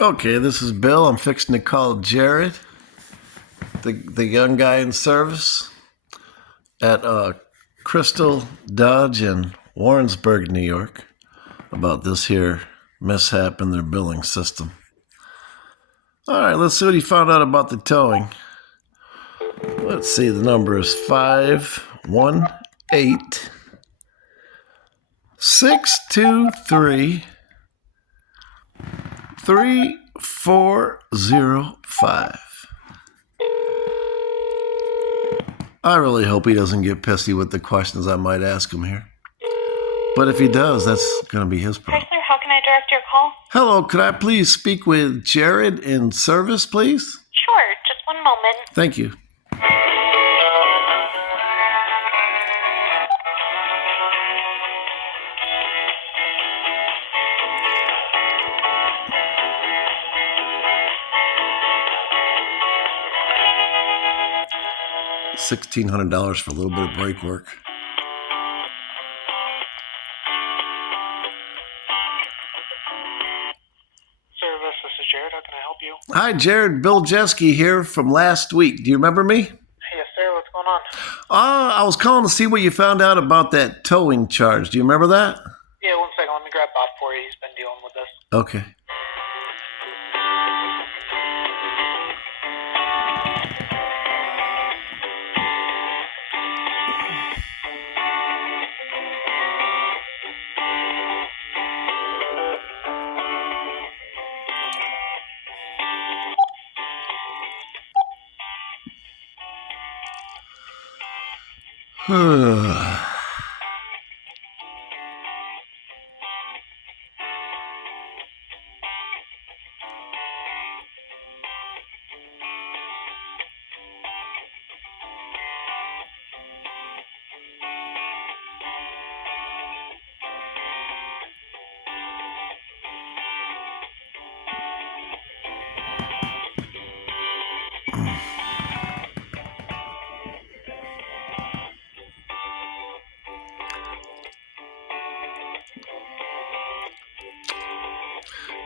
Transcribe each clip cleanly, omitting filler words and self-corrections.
Okay, this is Bill. I'm fixing to call Jared, the young guy in service at Crystal Dodge in Warrensburg, New York, about this here mishap in their billing system. All right, let's see what he found out about the towing. Let's see, the number is 518 623 3405. I really hope he doesn't get pissy with the questions I might ask him here. But if he does, that's going to be his problem. Chrysler, how can I direct your call? Hello, could I please speak with Jared in service, please? Sure, just one moment. Thank you. $1,600 for a little bit of brake work. Service, this is Jared. How can I help you? Hi, Jared. Bill Jeske here from last week. Do you remember me? Yes, sir. What's going on? I was calling to see what you found out about that towing charge. Do you remember that? Yeah, 1 second. Let me grab Bob for you. He's been dealing with this. Okay.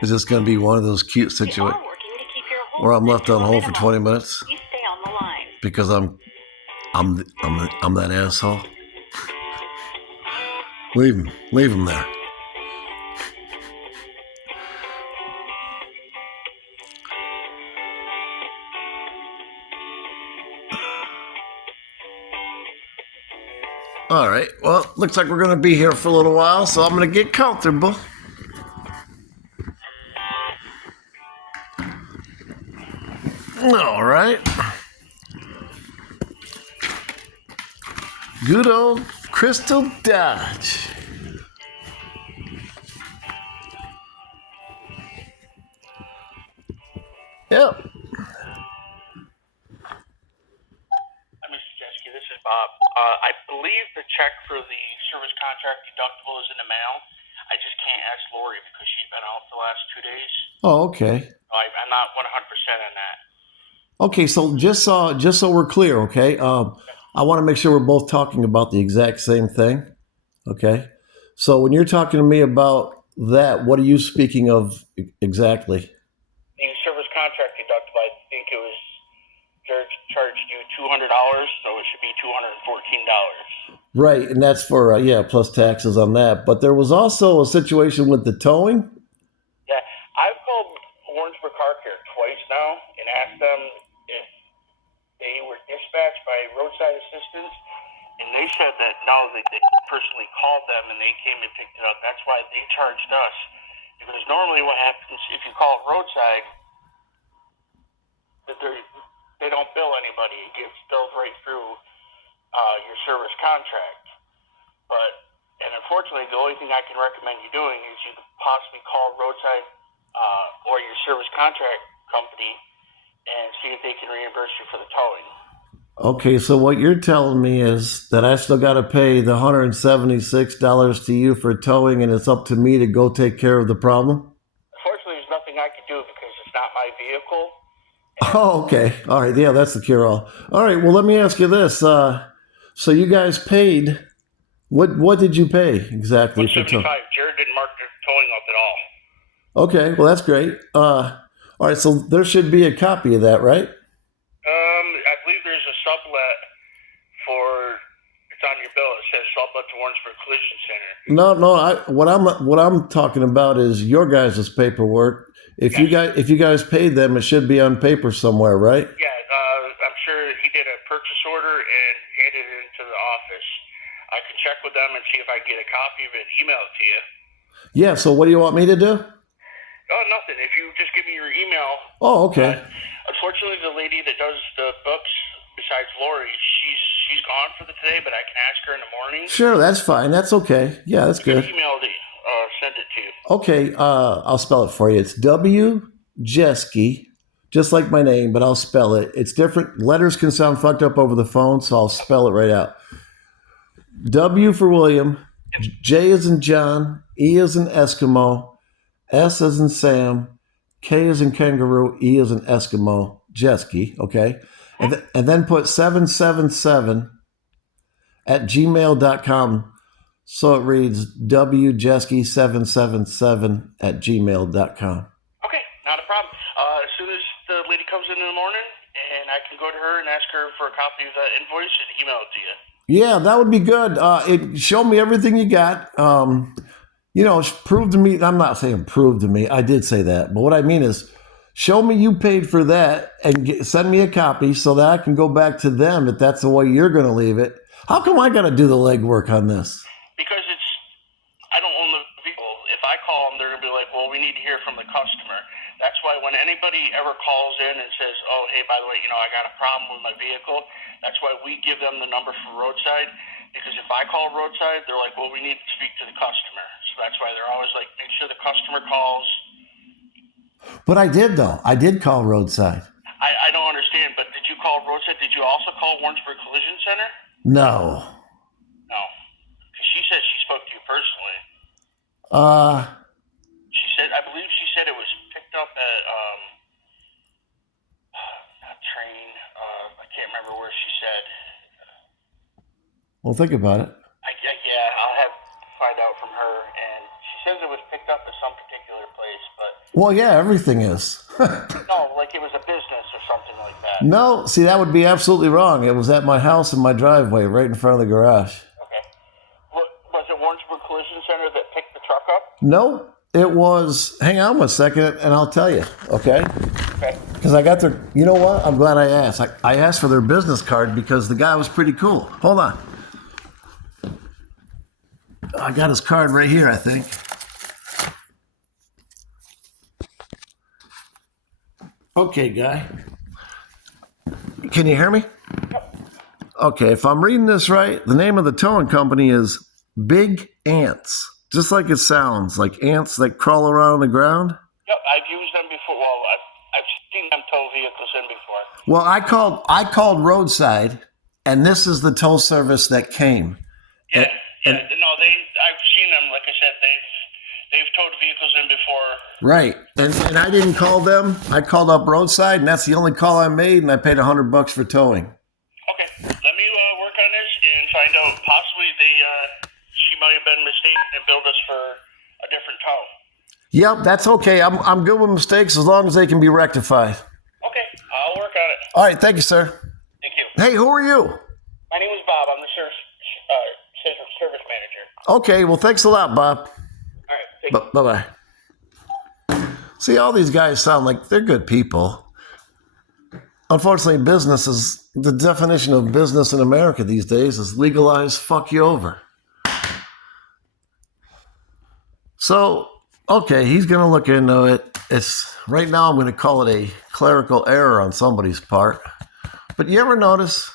Is this going to be one of those cute situations where I'm left on hold for 20 minutes Please stay on the line. because I'm that asshole? Leave him there. All right. Well, looks like we're going to be here for a little while, so I'm going to get comfortable. All right. Good old Crystal Dodge. Yep. Mr. Jeske, this is Bob. I believe the check for the service contract deductible is in the mail. I just can't ask Lori because she's been out the last 2 days. Oh, okay. I'm not 100% on that. Okay, so just so we're clear, okay? I want to make sure we're both talking about the exact same thing. Okay? So when you're talking to me about that, what are you speaking of exactly? The service contract deductible, I think it was charged you $200, so it should be $214. Right, and that's for plus taxes on that. But there was also a situation with the towing. Yeah, I've called Warrensburg Car Care twice now and asked them if they were dispatched by roadside assistance, and they said that no, they personally called them and they came and picked it up. That's why they charged us. Because normally what happens if you call roadside, that they don't bill anybody. It gets billed right through your service contract. And unfortunately, the only thing I can recommend you doing is you could possibly call roadside or your service contract company and see if they can reimburse you for the towing. Okay, so what you're telling me is that I still got to pay the $176 to you for towing, and it's up to me to go take care of the problem? Unfortunately, there's nothing I can do because it's not my vehicle. Oh, okay. All right. Yeah, that's the cure-all. All right. Well, let me ask you this. So you guys paid. What did you pay exactly for towing? $175. Jared didn't mark the towing up at all. Okay. Well, that's great. All right, so there should be a copy of that, right? I believe there's a sublet for. It's on your bill. It says sublet to Warrensburg Collision Center. No. What I'm talking about is your guys' paperwork. If you guys paid them, it should be on paper somewhere, right? Yeah, I'm sure he did a purchase order and handed it into the office. I can check with them and see if I can get a copy of it and email it to you. Yeah. So what do you want me to do? Oh, nothing. If you just give me your email. Oh, okay. Unfortunately, the lady that does the books, besides Lori, she's gone for the today, but I can ask her in the morning. Sure, that's fine. That's okay. Yeah, that's good. Email it, send it to you. Okay, I'll spell it for you. It's W Jeski, just like my name, but I'll spell it. It's different. Letters can sound fucked up over the phone, so I'll spell it right out. W for William, J as in John, E as in Eskimo, S as in Sam, K as in kangaroo, E as in Eskimo, Jeski, okay? And then put 777 at gmail.com. So it reads wjeski777 at gmail.com. Okay, not a problem. As soon as the lady comes in the morning, and I can go to her and ask her for a copy of that invoice and email it to you. Yeah, that would be good. Show me everything you got. Prove to me. I'm not saying prove to me. I did say that. But what I mean is show me you paid for that and send me a copy so that I can go back to them if that's the way you're going to leave it. How come I got to do the legwork on this? Because I don't own the vehicle. If I call them, they're going to be like, well, we need to hear from the customer. That's why when anybody ever calls in and says, oh, hey, by the way, I got a problem with my vehicle, that's why we give them the number for roadside. Because if I call roadside, they're like, well, we need to speak to the customer. So that's why they're always like, make sure the customer calls. But I did, though. I did call roadside. I don't understand, but did you call roadside? Did you also call Warrensburg Collision Center? No. No. Because she said she spoke to you personally. She said, I believe she said it was picked up at, not train, I can't remember where she said. Well, think about it. Yeah, I'll have to find out from her, and she says it was picked up at some particular place, but... Well, yeah, everything is. No, like it was a business or something like that. No, see, that would be absolutely wrong. It was at my house in my driveway, right in front of the garage. Okay. Was it Warrensburg Collision Center that picked the truck up? No, it was. Hang on one second, and I'll tell you. Okay. Okay. Because I got their. You know what? I'm glad I asked. I asked for their business card because the guy was pretty cool. Hold on. I got his card right here, I think. Okay, guy. Can you hear me? Okay, if I'm reading this right, the name of the towing company is Big Ants. Just like it sounds, like ants that crawl around the ground. Yep, I've used them before. Well, I've seen them tow vehicles in before. Well, I called roadside, and this is the tow service that came. Yeah, no, I've seen them. Like I said, they've towed vehicles in before. Right, and I didn't call them. I called up roadside, and that's the only call I made, and I paid $100 for towing. Okay, let me work on this and find out. Possibly she might have been mistaken and billed us for a different tow. Yep, that's okay. I'm good with mistakes as long as they can be rectified. Okay, I'll work on it. All right, thank you, sir. Thank you. Hey, who are you? My name is Bob. I'm the service manager. Okay, well, thanks a lot, Bob. All right, thank you. Bye-bye. See, all these guys sound like they're good people. Unfortunately, the definition of business in America these days is legalized fuck you over. So, okay, he's going to look into it. Right now I'm going to call it a clerical error on somebody's part. But you ever notice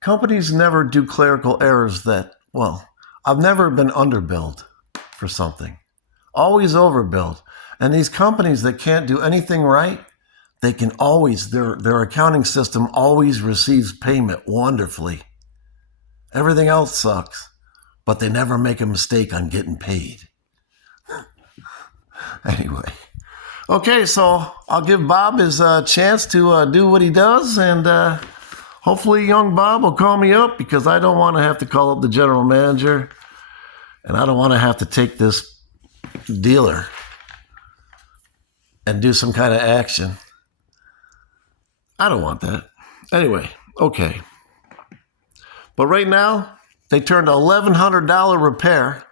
companies never do clerical errors I've never been underbilled for something. Always overbilled. And these companies that can't do anything right, they can always, their accounting system always receives payment wonderfully. Everything else sucks, but they never make a mistake on getting paid. Anyway. Okay, so I'll give Bob his chance to do what he does, and hopefully young Bob will call me up because I don't want to have to call up the general manager, and I don't want to have to take this dealer and do some kind of action. I don't want that. Anyway, okay. But right now, they turned a $1,100 repair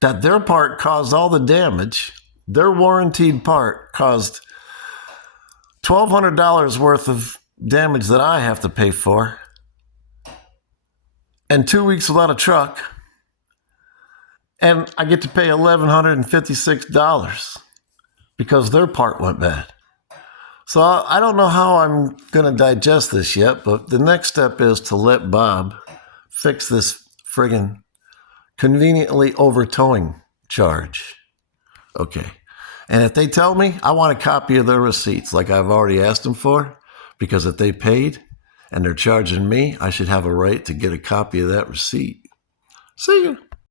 that their part caused all the damage. Their warranted part caused $1,200 worth of damage that I have to pay for. And 2 weeks without a truck. And I get to pay $1,156 because their part went bad. So I don't know how I'm going to digest this yet, but the next step is to let Bob fix this friggin' conveniently over-towing charge. Okay. And if they tell me, I want a copy of their receipts like I've already asked them for, because if they paid and they're charging me, I should have a right to get a copy of that receipt. See you.